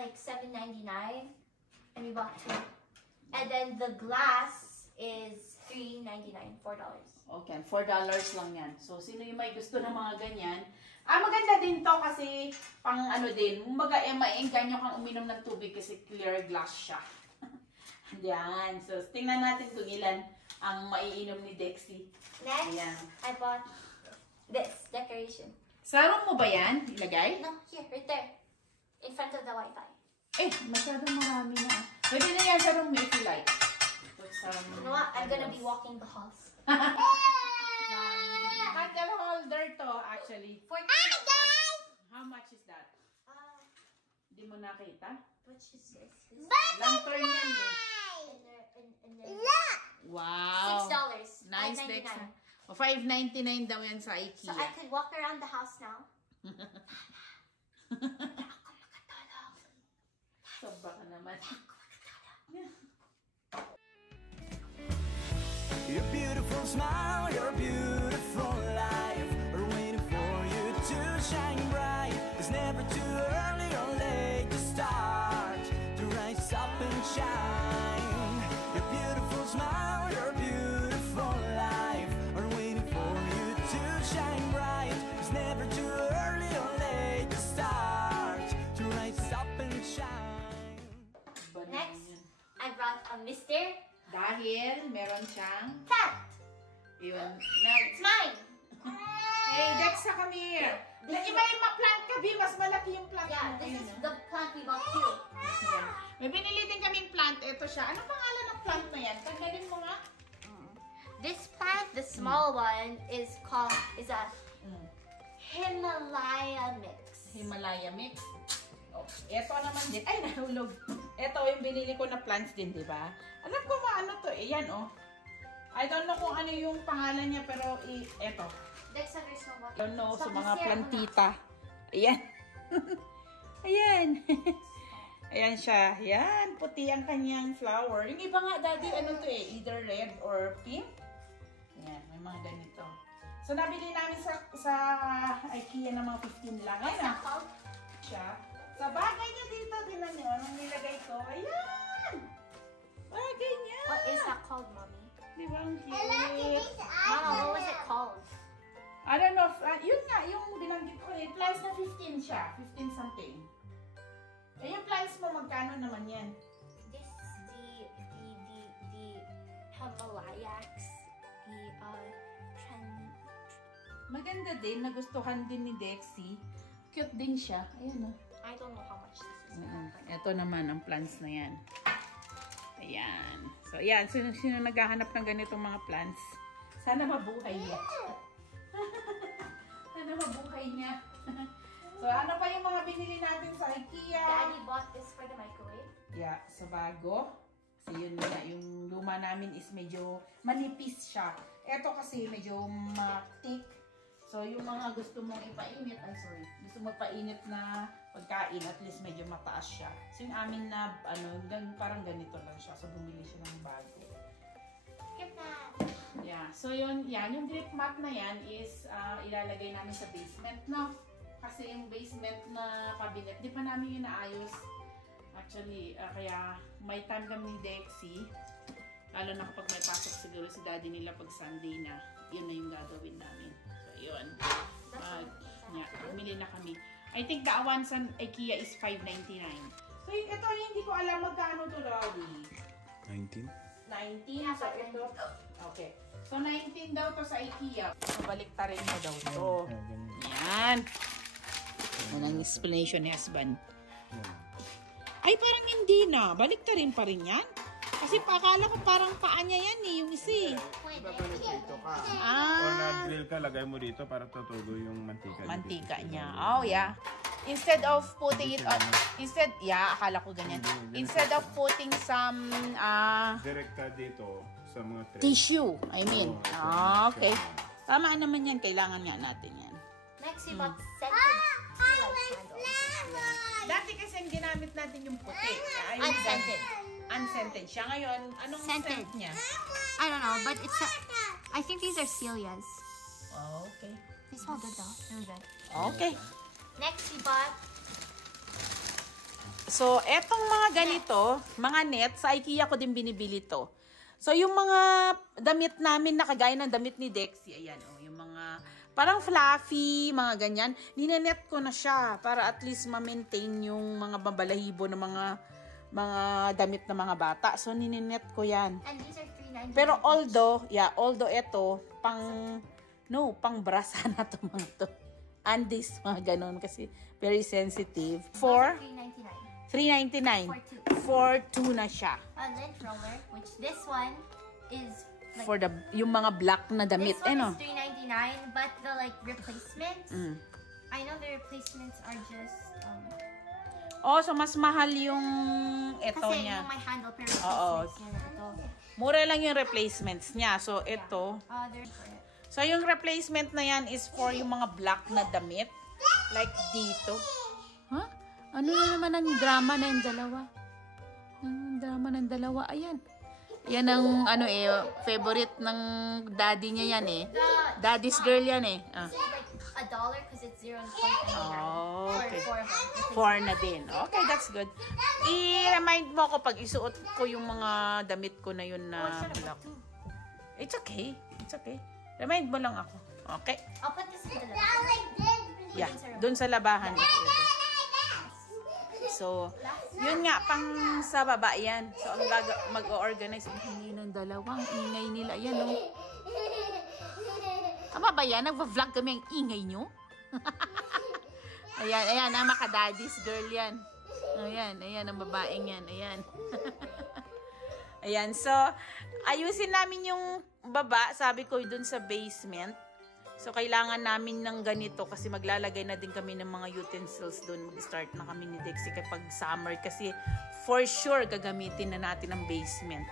like $7.99, and we bought 2. And then the glass is $3.99, $4. Okay, $4 lang yan. So, sino yung may gusto ng mga ganyan? Maganda din to kasi pang ano din, maengganyo kang uminom ng tubig kasi clear glass siya. Yan. So, tingnan natin kung ilan ang maiinom ni Dexy. Next, ayan. I bought this decoration. Sa room mo ba yan? Ilagay? No, here, right there. In front of the Wi-Fi. Masyadong marami na. Pwede na yan sa room if you like. Put some you know what? I'm gonna be walking the halls. Candle holder to, actually. How much is that? Hindi mo nakita? Which is this? Lantern yan eh. Wow. $6. Nice, $5.99. Dex. $5.99 daw yan sa IKEA. So I could walk around the house now. Sobra ka naman. Your beautiful smile, your beautiful life are waiting for you to shine bright. It's never too early or late to start to rise up and shine. Your beautiful smile, your beautiful life are waiting for you to shine bright. It's never too early or late to start to rise up and shine. Next, I brought a mister. Dahil meron siyang Plant! yun. It's mine! Hey, Dexa, come here. Iba yung plant ka, B. Mas malaki yung plant. Yeah, this is the plant we bought too. May binili din kaming plant. Ito siya. Anong pangalan ng plant na yan? Tanggalin mo nga. This plant, the small one, is a Himalaya mix. Himalaya mix. Oh, ito naman din. Ay, nahulog. Ito yung binili ko na plants din, di ba? Alam ko ano to. Yan, oh. I don't know kung ano yung pangalan niya, pero ito. Dexa, there's no water. I don't know, sa mga plantita. Ayan. Ayan. Ayan siya. Ayan, puti ang kanyang flower. Yung iba nga, daddy, ano to either red or pink. Ayan, may mga ganito. So, nabili namin sa IKEA ng mga 15 lang. Ayan na. Siya. Sa bagay niya dito, tinan niyo, anong nilagay ko? Ayan! Bagay niya! What is that called, Mommy? Di ba ang cute? Mama, what was it called? I don't know. Yun nga, yung binanggit ko eh. Plants na 15 siya. 15 something. Eh, yung plants mo, magkano naman yan? This, the Himalayas, Maganda din. Nagustuhan din ni Dexy. Cute din siya. Ayan o. I don't know how much this is. Ito naman ang plants na yan. Ayan. So, ayan. Sino naghahanap ng ganitong mga plants? Sana mabuhay niya. Sana mabuhay niya. So, ano pa yung mga binili natin sa IKEA? Daddy bought this for the microwave. Yeah, sa bago. Kasi yun nga, yung luma namin is medyo manipis siya. Ito kasi medyo thick. So, yung mga gusto mong ipainit, gusto mo painit na pagkain, at least medyo mataas siya. So, yung amin na, parang ganito lang siya. So, bumili siya ng bago. Yeah. So, yun, yan. Yung drip mat na yan is ilalagay namin sa basement, no? Kasi yung basement na cabinet, di pa namin yun naayos. Actually, kaya may time kami ni Dexy. Lalo na kapag may pasok siguro si daddy nila pag Sunday na, yun na yung gagawin namin. Yun. Bumili na kami. I think the one sa IKEA is $5.99. So, ito hindi ko alam magkano to, Rolly. 19? 19? So, ito. Okay. So, 19 daw to sa IKEA. So, baliktarin mo daw to. Yan. Yan ang explanation ni husband. Ay, parang hindi na. Baliktarin pa rin yan. Kasi akala ko parang paa niya yan eh, yung isi. Babalik dito ka. Ah. O na-grill ka, lagay mo dito para tutulo yung mantika. Mantika niya. Oh, yeah. Instead of putting it on, akala ko ganyan. Instead of putting some, direct ka dito sa mga tray. tissue, I mean. Okay. Tama naman yan. Kailangan nga natin yan. Next, we bought scented tea light candles. Dati kasi ang ginamit natin yung puti. Unscented. Unscented siya. Ngayon, anong Scented. scent niya? I don't know, but it's I think these are Celia's. Oh, okay. They smell good though. They're good. Okay. Next, we bought So, etong mga ganito, mga net, sa IKEA ko din binibili to. So, yung mga damit namin na kagaya ng damit ni Dexy, ayan, oh, yung mga parang fluffy, mga ganyan, ninenet ko na siya para at least ma-maintain yung mga babalahibo ng mga damit ng mga bata. So, ninenet ko yan. And these are $3.99. Pero although ito, pang brasa na to mga to. Undies, mga ganun, kasi very sensitive. For $3.99. $3.99. For two na siya. A lint roller, which this one is like, For yung mga black na damit. this one No? is $3.99, but the like replacements, I know the replacements are just Oh, so mas mahal yung ito kasi niya. yung my handle pero Oo. replacements niya na ito. Mura lang yung replacements niya. So, ito. There's for it. So, yung replacement na yan is for yung mga black na damit. Like dito. Huh? Ano na naman ang drama na yung dalawa? Ang drama ng dalawa. Ayan. Yan ang favorite ng daddy niya yan eh. Daddy's girl yan eh. This is like $1 because it's 0.99. Oh, okay. For 4 of them. 4 na din. Okay, that's good. I-remind mo ako pag isuot ko yung mga damit ko na yun na black. It's okay. It's okay. Remind mo lang ako. Okay? I'll put this in the lab. Yeah. Doon sa labahan. So, yun nga, pang sa baba yan. So, ang mag-organize, hindi ng dalawang ingay nila. Yan, oh. Tama ba yan? Nagpa-vlog kami ang ingay nyo? Ayan, ang maka-daddy's girl yan. Ayan, ang babaeng yan. Ayan. Ayan, so, ayusin namin yung baba, sabi ko, dun sa basement. So, kailangan namin ng ganito kasi maglalagay na din kami ng mga utensils doon. Mag-start na kami ni Dexy kapag summer kasi for sure gagamitin na natin ang basement.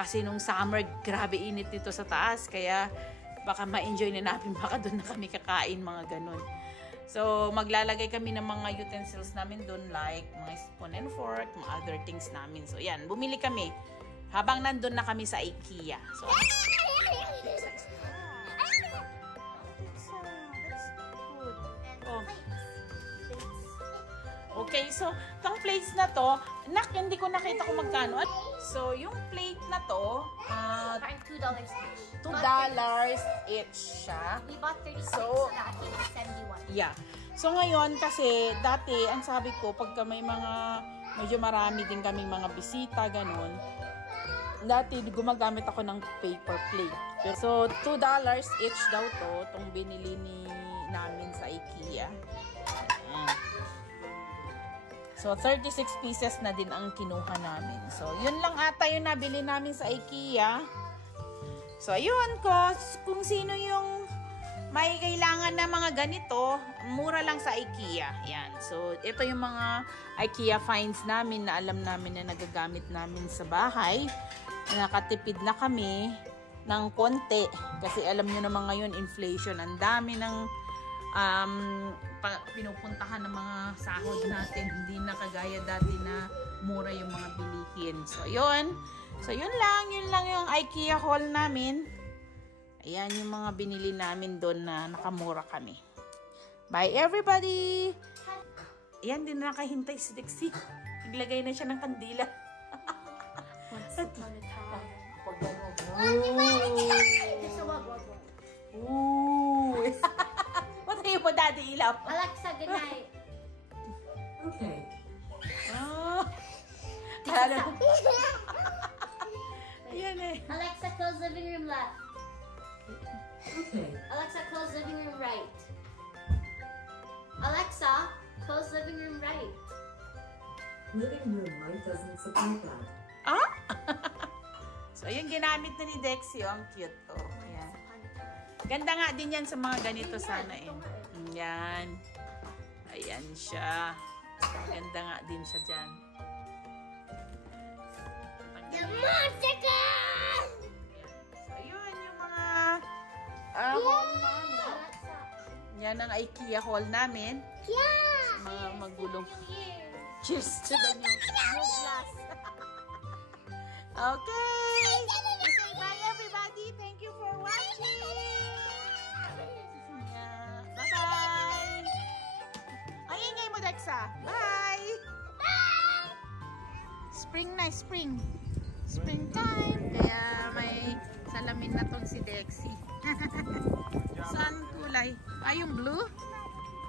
Kasi nung summer, grabe init dito sa taas. Kaya baka ma-enjoy na namin, baka doon na kami kakain, mga ganun. So, maglalagay kami ng mga utensils namin doon like mga spoon and fork, mga other things namin. So, yan. Bumili kami habang nandun na kami sa IKEA. So, okay, so, itong plates na to, hindi ko nakita kung magkano. So, yung plate na to, Parang $2 each. $2 each siya. We bought 36, So, so that is 71. Yeah. So, ngayon, kasi, dati, ang sabi ko, pagka may mga, medyo marami din kaming mga bisita, ganun, dati, gumagamit ako ng paper plate. So, $2 each daw to, itong binili namin sa IKEA. Ayan. So, 36 pieces na din ang kinuha namin. So, yun lang ata yung nabili namin sa IKEA. So, ayun ko. Kung sino yung may kailangan na mga ganito, mura lang sa IKEA. Yan. So, ito yung mga IKEA finds namin na alam namin na nagagamit namin sa bahay. Nakatipid na kami ng konti. Kasi alam nyo naman ngayon, inflation. Ang dami ng pinupuntahan ng mga sahod natin, hindi na kagaya dati na mura yung mga bilihin. So, yun. So, yun lang yung IKEA haul namin. Ayan yung mga binili namin doon na nakamura kami. Bye, everybody! Ayan, din nakahintay si Dexy. Naglagay na siya ng kandila. Once upon a time. Ooh! Patayin mo, Daddy, ilaw. Alexa, good night. Okay. Oh. Yan eh. Alexa, close living room left. Okay. Alexa, close living room right. Alexa, close living room right. Living room light doesn't support that. Ah? So, yung ginamit na ni Dexy, ang cute to. Ayan. Ganda nga din yan sa mga ganito sana eh. Yan. Ayan siya. Ganda nga din siya dyan. The monster car! So, yun yung mga haul namin. Alexa. Yan ang IKEA haul namin. Yeah! Mga magulong. Cheers to the new glass. Okay. We say bye, everybody. Thank you for watching. Yeah. Bye-bye. Ang ingay mo, Dexa. Bye. Bye! Spring na, spring. Springtime. Kaya may salamin na tong si Dexy. Saan kulay? Ay, yung blue?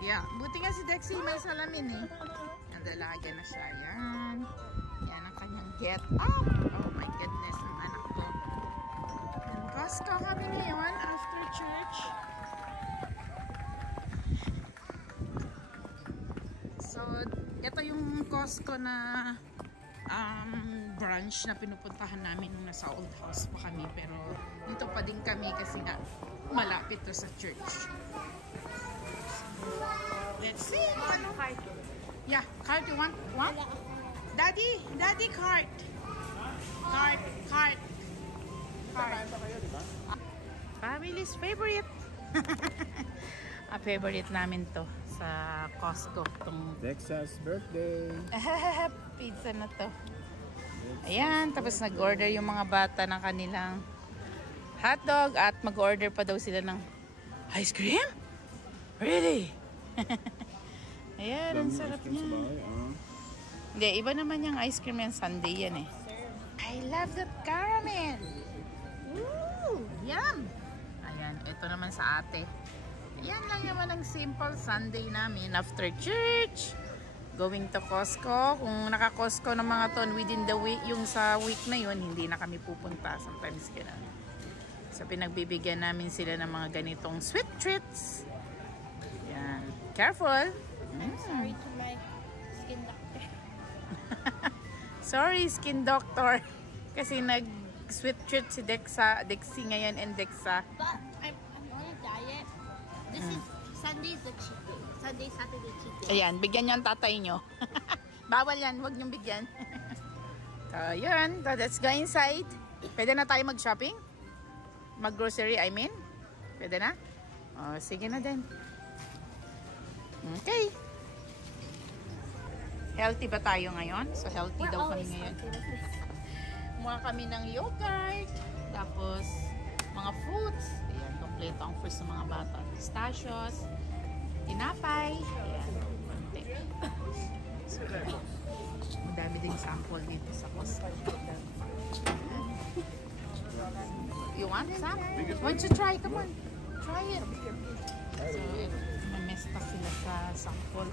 Yeah. Buti nga si Dexy may salamin eh. Nadalaga na siya. Yan. Yan ang kanyang get up. Oh my goodness, ang anak ko. And Costco kami ngayon after church. So, ito yung Costco na branch na pinupuntahan namin nung nasa old house pa kami. Pero dito pa din kami kasi nga malapit to sa church. Let's see. Ano? Yeah, cart you want? What? Daddy, cart. Cart. Family's favorite. Favorite namin to sa Costco. Tong Dexa's birthday. pizza na to. Ayan, tapos nag-order yung mga bata ng kanilang hotdog at mag-order pa daw sila ng ice cream? Really? Ayan, ang sarap niya. Hindi, iba naman yung ice cream yung sundae yan eh. I love that caramel. Woo! Yum! Ayan, ito naman sa ate. Ayan lang naman ang simple sundae namin after church. Going to Costco. Kung naka-Costco ng mga ton within the week, yung sa week na yun, hindi na kami pupunta. Sometimes ganun. So, pinagbibigyan namin sila ng mga ganitong sweet treats. Yan. Careful. I'm sorry to my skin doctor. Sorry, skin doctor. Kasi nag-sweet treat si Dexy ngayon and Dexa. But I'm on a diet. This is Sunday is the cheat day. Sunday, Saturday cheat day. Ayan, bigyan niyo ang tatay niyo. Bawal yan, huwag niyong bigyan. So, yun. Let's go inside. Pwede na tayo mag-shopping? Mag-grocery, I mean? Pwede na? Oh, sige na din. Okay. Healthy ba tayo ngayon? So, healthy We're daw kami always ngayon. healthy like this. Kumuha kami ng yogurt. Tapos, mga fruits. Ayan, kompleto ang fruits ng mga bata. Pistachios. Tinapay. Ayan, konti. So, ang dami ding sample dito sa Costco. You want some? Why don't you try? Come on. Try it. So, mamess pa sila sa sample.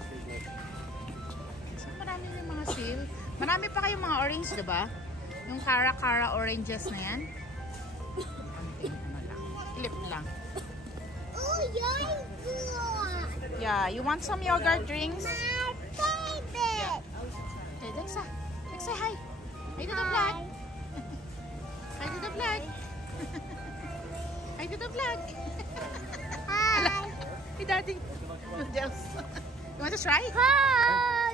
So, marami yung mga sale. Marami pa kayong mga orange, diba? Yung Cara oranges na yan. Konting ano lang. Clip lang. Oh, you're good. Yeah, you want some yogurt drinks? My favorite. Hey, Dexa. Dexa, hi. Hi to the vlog. Hi to the vlog. Hi to the vlog. Hi. Hey, Daddy. Noodles. You want to try? Hi.